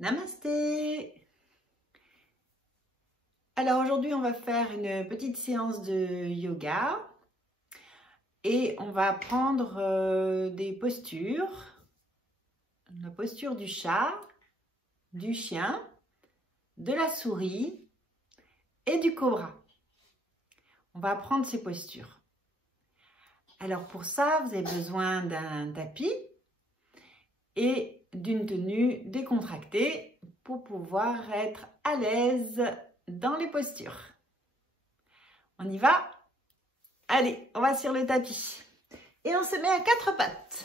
Namasté. Alors aujourd'hui, on va faire une petite séance de yoga et on va prendre des postures. La posture du chat, du chien, de la souris et du cobra. On va apprendre ces postures. Alors pour ça, vous avez besoin d'un tapis et d'une tenue décontractée pour pouvoir être à l'aise dans les postures. On y va? Allez, on va sur le tapis. Et on se met à quatre pattes.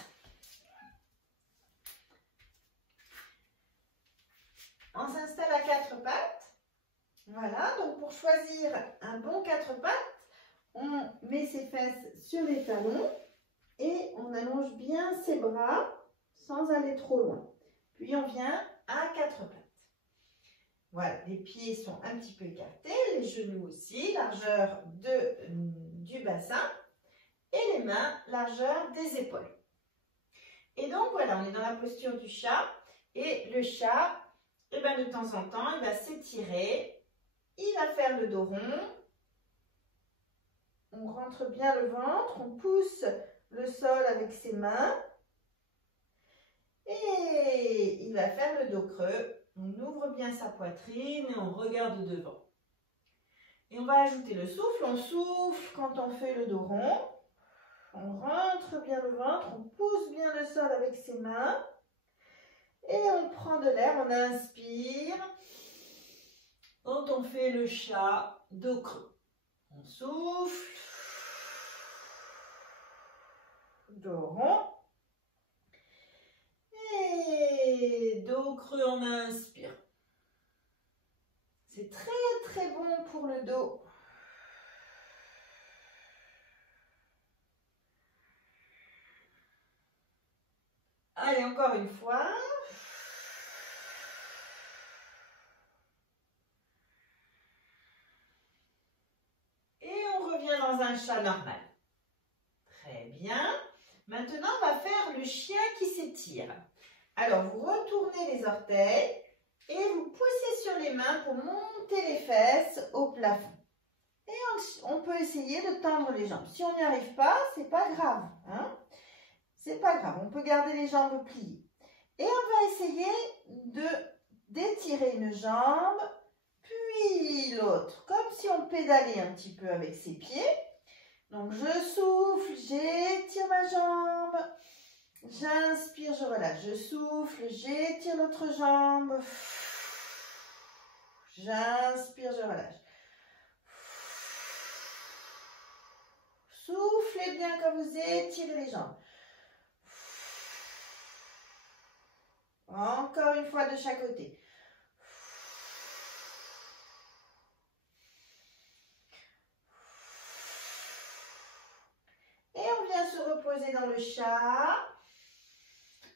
On s'installe à quatre pattes. Voilà, donc pour choisir un bon quatre pattes, on met ses fesses sur les talons et on allonge bien ses bras sans aller trop loin. Puis on vient à quatre pattes. Voilà, les pieds sont un petit peu écartés, les genoux aussi, largeur du bassin et les mains, largeur des épaules. Et donc voilà, on est dans la posture du chat et le chat, eh ben, de temps en temps, il va s'étirer, il va faire le dos rond, on rentre bien le ventre, on pousse le sol avec ses mains et il va faire le dos creux. On ouvre bien sa poitrine et on regarde devant. Et on va ajouter le souffle. On souffle quand on fait le dos rond. On rentre bien le ventre, on pousse bien le sol avec ses mains. Et on prend de l'air, on inspire. Quand on fait le chat, dos creux. On souffle. Dos rond. Et dos creux, on inspire. C'est très bon pour le dos. Allez, encore une fois. Et on revient dans un chat normal. Très bien. Maintenant, on va faire le chien qui s'étire. Alors, vous retournez les orteils et vous poussez sur les mains pour monter les fesses au plafond. Et on peut essayer de tendre les jambes. Si on n'y arrive pas, c'est pas grave. Hein? C'est pas grave, on peut garder les jambes pliées. Et on va essayer d'étirer une jambe, puis l'autre, comme si on pédalait un petit peu avec ses pieds. Donc je souffle, j'étire ma jambe, j'inspire, je relâche, je souffle, j'étire l'autre jambe, j'inspire, je relâche. Soufflez bien quand vous étirez les jambes. Encore une fois de chaque côté. Et on vient se reposer dans le chat.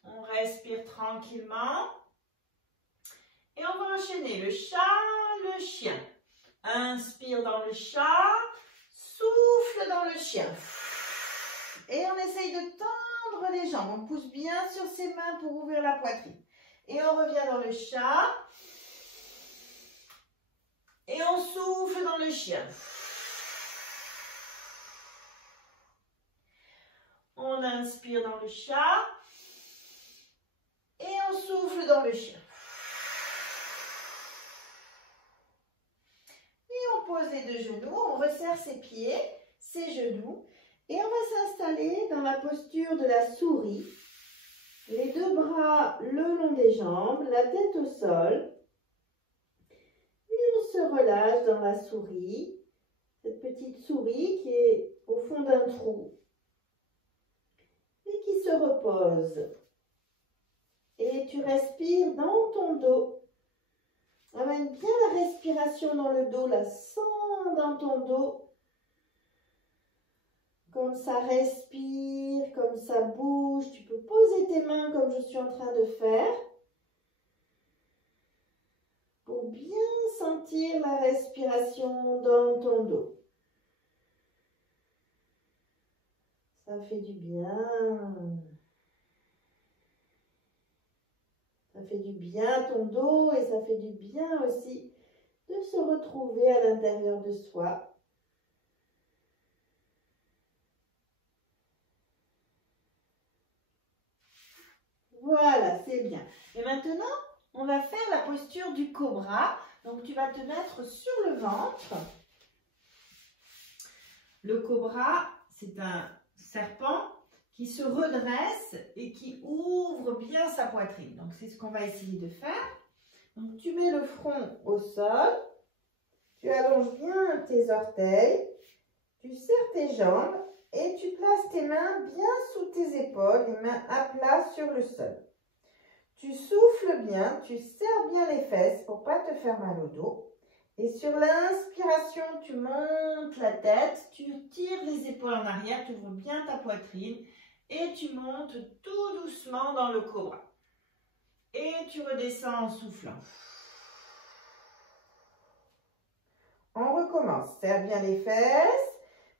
On respire tranquillement. Et on va enchaîner le chat, le chien. Inspire dans le chat, souffle dans le chien. Et on essaye de tendre les jambes. On pousse bien sur ses mains pour ouvrir la poitrine. Et on revient dans le chat. Et on souffle dans le chien. On inspire dans le chat. Et on souffle dans le chien. Et on pose les deux genoux. On resserre ses pieds, ses genoux. Et on va s'installer dans la posture de la souris. Les deux bras le long des jambes, la tête au sol. Et on se relâche dans la souris. Cette petite souris qui est au fond d'un trou. Et qui se repose. Et tu respires dans ton dos. Amène bien la respiration dans le dos, la sens dans ton dos. Comme ça respire, comme ça bouge. Tu peux poser tes mains comme je suis en train de faire. Pour bien sentir la respiration dans ton dos. Ça fait du bien. Ça fait du bien à ton dos et ça fait du bien aussi de se retrouver à l'intérieur de soi. Voilà, c'est bien. Et maintenant, on va faire la posture du cobra. Donc, tu vas te mettre sur le ventre. Le cobra, c'est un serpent qui se redresse et qui ouvre bien sa poitrine. Donc, c'est ce qu'on va essayer de faire. Donc, tu mets le front au sol. Tu allonges bien tes orteils. Tu serres tes jambes et tu places tes mains bien sous tes épaules, les mains à plat sur le sol. Tu souffles bien, tu serres bien les fesses pour ne pas te faire mal au dos. Et sur l'inspiration, tu montes la tête, tu tires les épaules en arrière, tu ouvres bien ta poitrine et tu montes tout doucement dans le cobra. Et tu redescends en soufflant. On recommence, serre bien les fesses.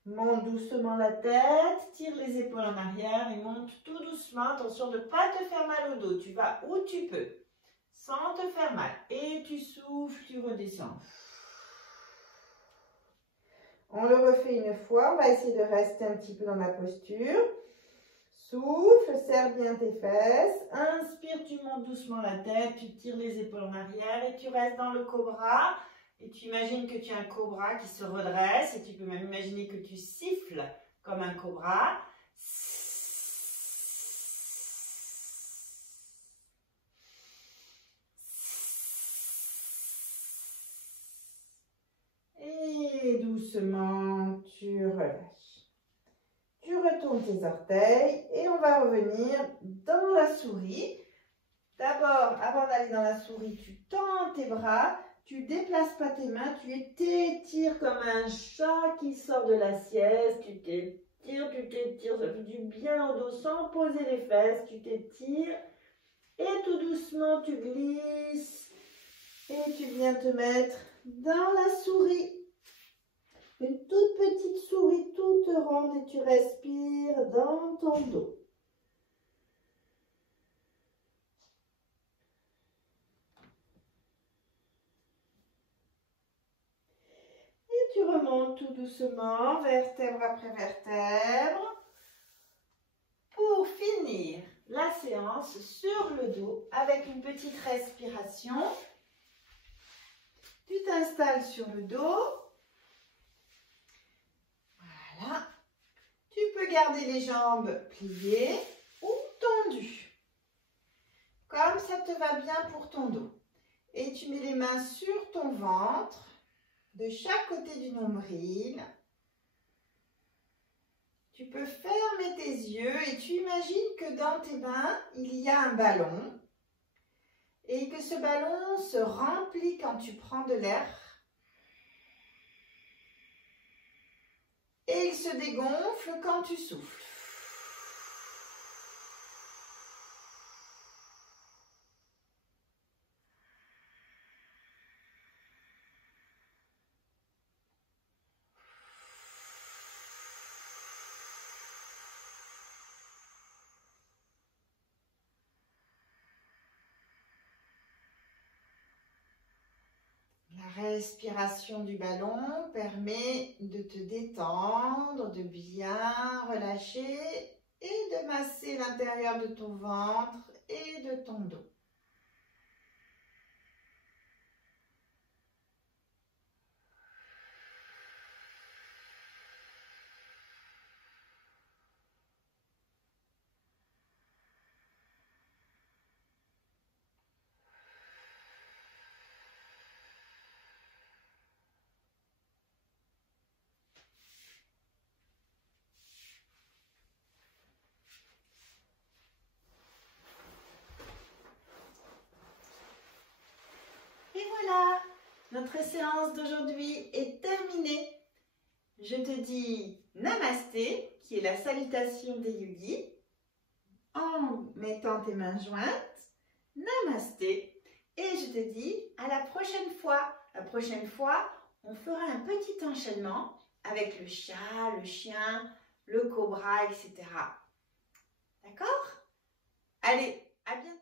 Monte doucement la tête, tire les épaules en arrière et monte tout doucement. Attention de ne pas te faire mal au dos. Tu vas où tu peux, sans te faire mal. Et tu souffles, tu redescends. On le refait une fois. On va essayer de rester un petit peu dans la posture. Souffle, serre bien tes fesses. Inspire, tu montes doucement la tête. Tu tires les épaules en arrière et tu restes dans le cobra. Et tu imagines que tu as un cobra qui se redresse et tu peux même imaginer que tu siffles comme un cobra. Et doucement, tu relâches. Tu retournes tes orteils et on va revenir dans la souris. D'abord, avant d'aller dans la souris, tu tends tes bras. Tu déplaces pas tes mains, tu t'étires comme un chat qui sort de la sieste. Tu t'étires, ça fait du bien au dos sans poser les fesses. Tu t'étires et tout doucement tu glisses et tu viens te mettre dans la souris. Une toute petite souris toute ronde et tu respires dans ton dos. Tu remontes tout doucement, vertèbre après vertèbre, pour finir la séance sur le dos avec une petite respiration. Tu t'installes sur le dos. Voilà. Tu peux garder les jambes pliées ou tendues, comme ça te va bien pour ton dos. Et tu mets les mains sur ton ventre, de chaque côté du nombril. Tu peux fermer tes yeux et tu imagines que dans tes mains, il y a un ballon et que ce ballon se remplit quand tu prends de l'air et il se dégonfle quand tu souffles. La respiration du ballon permet de te détendre, de bien relâcher et de masser l'intérieur de ton ventre et de ton dos. Et voilà, notre séance d'aujourd'hui est terminée. Je te dis Namasté, qui est la salutation des yogis, en mettant tes mains jointes. Namasté. Et je te dis à la prochaine fois. La prochaine fois, on fera un petit enchaînement avec le chat, le chien, le cobra, etc. D'accord? Allez, à bientôt.